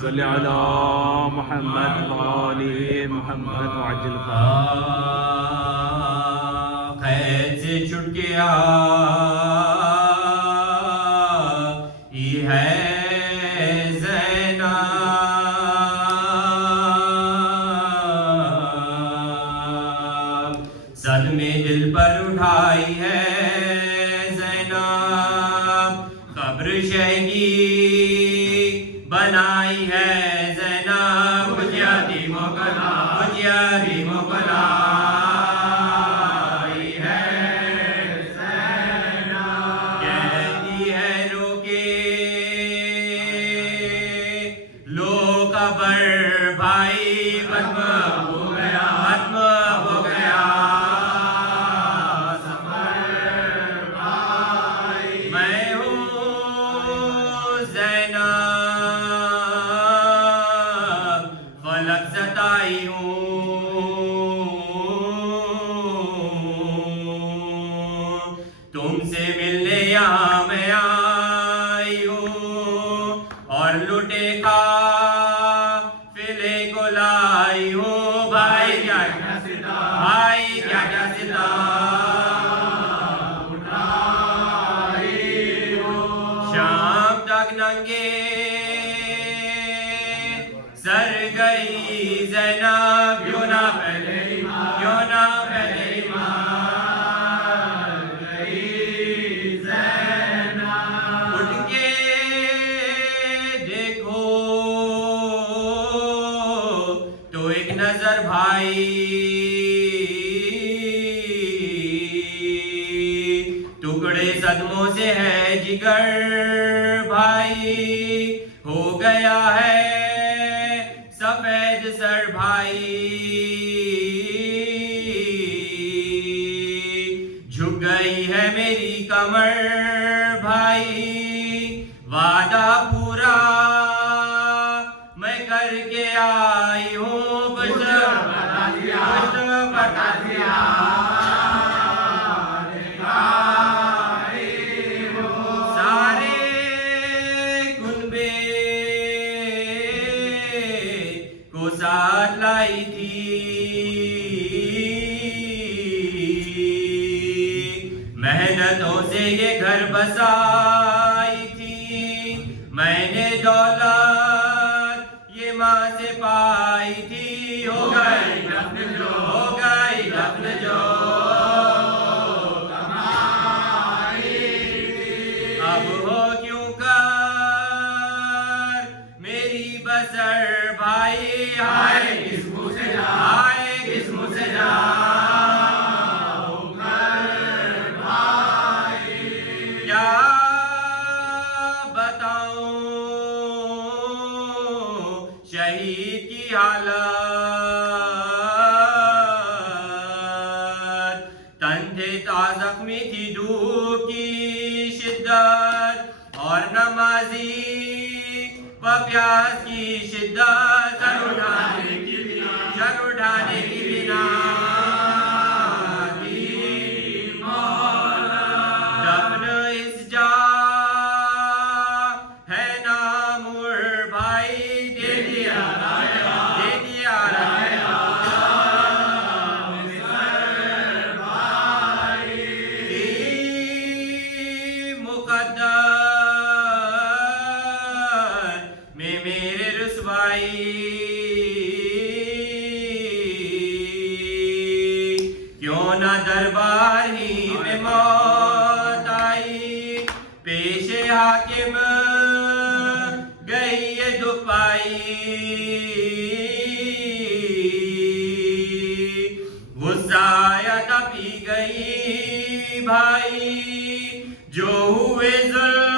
सल्लि अला मुहम्मद व आलि मुहम्मद वअज्जिल कैद से छुट के आई है ज़ैनब, सदमे दिल पर उठाई है ज़ैनब, कब्र शहगी बनाई है ज़ैनब, बुझियारी मोकलाई है ज़ैनब, कहती है रोके लो कब्र भाई खत्म हो गया सफर भाई, मैं हूँ ज़ैनब फलक सताई हूँ, तुमसे मिलने यहाँ मैं आई हूँ और लुटे काफिले को लाई हूँ, भाई क्या क्या सिता उठाई हूँ, शाम तक नंगे सर गई ज़ैनब, क्यों ना पहले ईमान गई ज़ैनब, उठ के देखो तो एक नजर भाई, टुकड़े सदमों से है जिगर भाई, हो गया है सफेद सर भाई, झुक गई है मेरी कमर भाई, वादा पूरा मैं करके आई हूँ, कुछ बता दिया सारे कुनबे को साथ लाई थी, मेहनतों से ये घर बसाई थी, मैंने दौलत ये माँ से पाई थी, हो गई दफन जो कमाई थी, अब हो क्यों कर मेरी बसर भाई, आए किस मुँह से जाऊं घर भाई, क्या बताऊं शहीद की हालत, तन थे जख्मी थी धूप की शिद्दत, और नमाजी व प्यास की शिद्दत, सर उठाने की बिना दफन इस जा है नामुर भाई, दे दिया मुकद्दर में मेरे रुसवाई, क्यों ना दरबार ही में मौत आई, पेशे हाकिम गई ये दुख पाई, गुस्सा पी गई भाई, जो हुए जुल्म